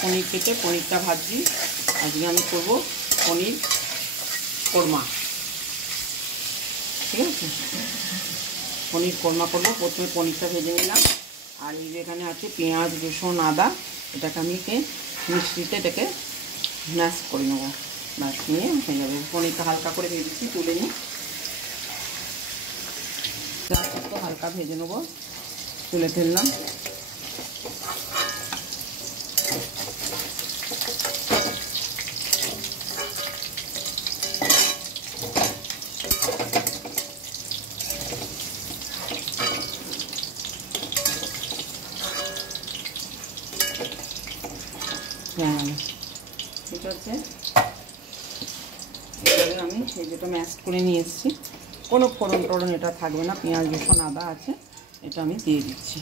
পনির কেটে পনিরটা ভাজছি। আজকে আমি করব পনির কোরমা, ঠিক আছে? পনির কোরমা করবো। প্রথমে পনিরটা ভেজে নিলাম। আর এই যে এখানে আছে পেঁয়াজ, রসুন, আদা। এটাকে আমি মিক্সিতে এটাকে ম্যাশ করে নেবো। ব্যাস, নিয়ে হয়ে যাবে। পনিরটা হালকা করে ভেজেছি, তুলে নিই। একটু হালকা ভেজে নেবো, তুলে ফেললাম। হ্যাঁ, ঠিক আছে। এবারে আমি এই যেটা ম্যাশ করে নিয়ে এসেছি, কোনো ফোড়ন টোড়ন এটা থাকবে না, পেঁয়াজ রসুন আদা আছে, এটা আমি দিয়ে দিচ্ছি।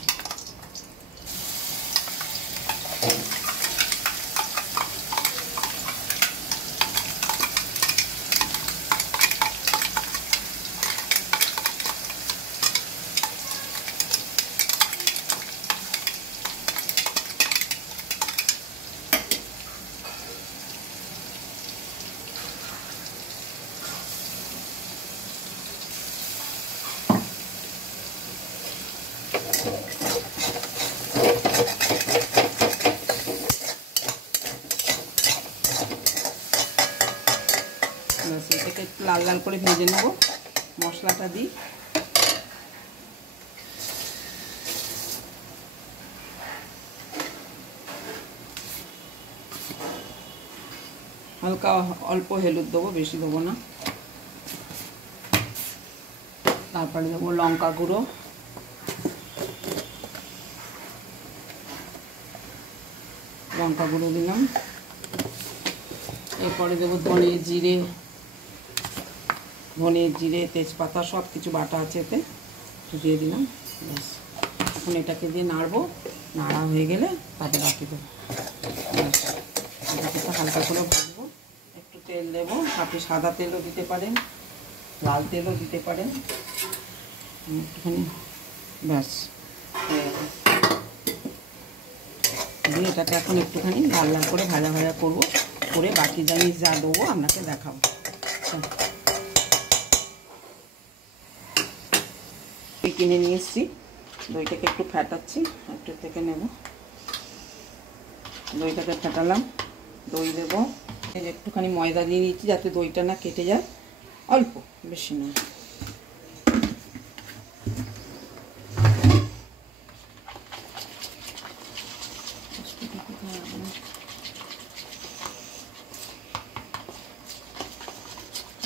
এটাকে একটু লাল লাল করে ভেজে নেব। মশলাটা দিই। হালকা অল্প হলুদ দেবো, বেশি দেবো না। তারপরে দেবো লঙ্কা গুঁড়ো, দিলাম। এরপরে দেবো ধনে জিরে তেজপাতা সব কিছু বাটা আছে, এতে দিয়ে দিলাম। ব্যাস, এখন এটাকে দিয়ে নাড়বো। নাড়া হয়ে গেলে তাতে রাখি দেবো। এটাকে হালকা করে ভাজবো। একটু তেল দেবো, আপনি সাদা তেলও দিতে পারেন, লাল তেলও দিতে পারেন, একটুখানি। ব্যাস, দিয়ে এটাকে এখন একটুখানি লাল লাল করে ভাজা করবো। করে বাকি জিনিস যা দেবো আপনাকে দেখাবো। কিনে নিয়ে এসছি, দইটাকে একটু ফেটাচ্ছি, একটু থেকে নেব। দইটাকে ফেটালাম, দই দেবো। একটুখানি ময়দা দিয়ে দিচ্ছি যাতে দইটা না কেটে যায়, অল্প, বেশি না।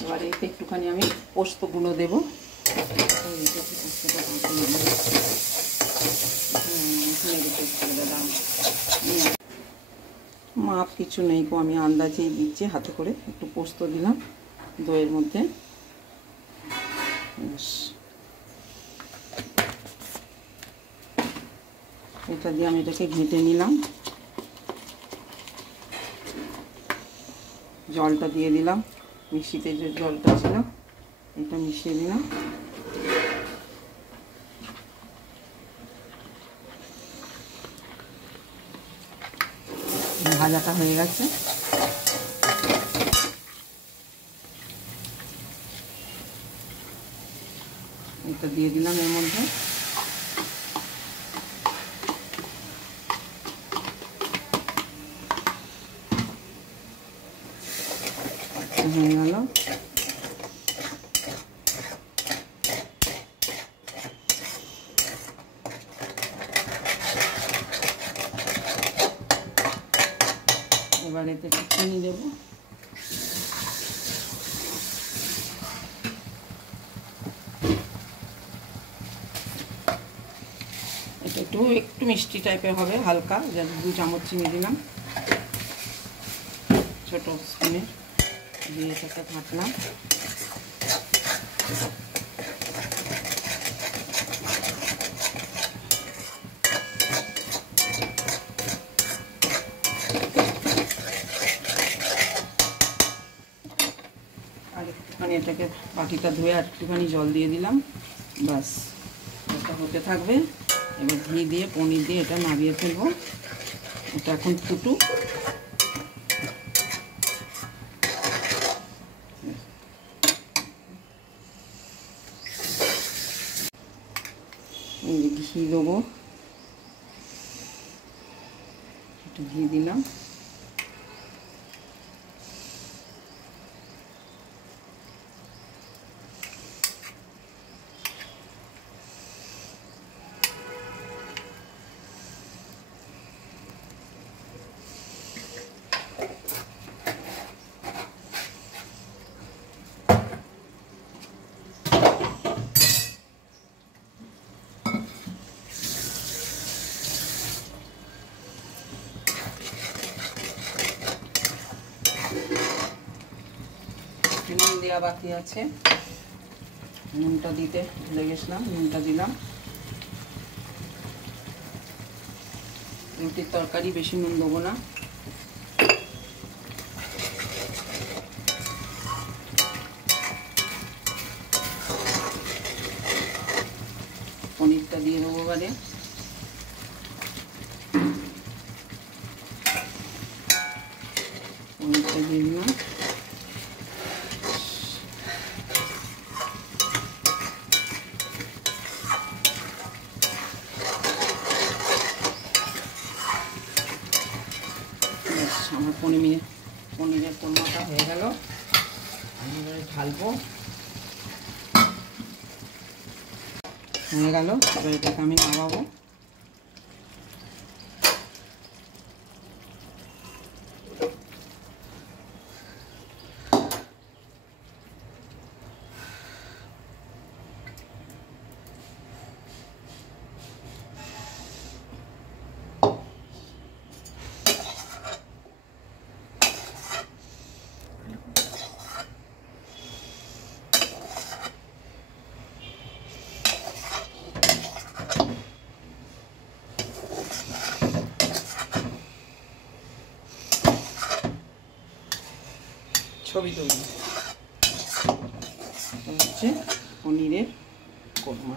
এবারে এতে একটুখানি আমি পোস্ত গুঁড়ো দেবো। মাপ কিছু নেই গো, আমি আন্দাজেই দিচ্ছি, হাতে করে একটু পোস্ত দিলাম দইয়ের মধ্যে। এটা দিয়ে আমি এটাকে ঘেঁটে নিলাম। জলটা দিয়ে দিলাম, মিক্সিতে যে জলটা ছিল এটা মিশিয়ে দিলাম। ভাজাটা হয়ে গেছে। এটা দিয়ে দিলাম এর মধ্যে। হয়ে গেল। এবার এতে একটু চিনি দেবো। এটা একটু মিষ্টি টাইপের হবে, হালকা, 2 চামচ চিনি দিলাম ছোট স্পুনের, দিয়ে এটাকে ঘাঁটলাম। আর একটুখানি এটাকে বাটিটা ধুয়ে আর একটুখানি জল দিয়ে দিলাম। বাস, এটা হতে থাকবে। এবার ঘি দিয়ে পনির দিয়ে এটা নামিয়ে ফেলবো। এটা এখন ফুটুক। ঘি দেবো, একটু ঘি দিলাম। নুন দেওয়া বাকি আছে, নুনটা দিতে ভুলে গেছিলাম, নুনটা দিলাম। রুটির তরকারি বেশি নুন দেবো না। পনিরটা দিয়ে দেবো এবারে। পনিরটা দিয়ে দিলাম। আমার পনিরের কোরমাটা হয়ে গেল। আমি এবারে ঢালবো। হয়ে গেল, এবার এটাকে আমি নামাবো। ছবি তৈরি হচ্ছে পনিরের কোরমা।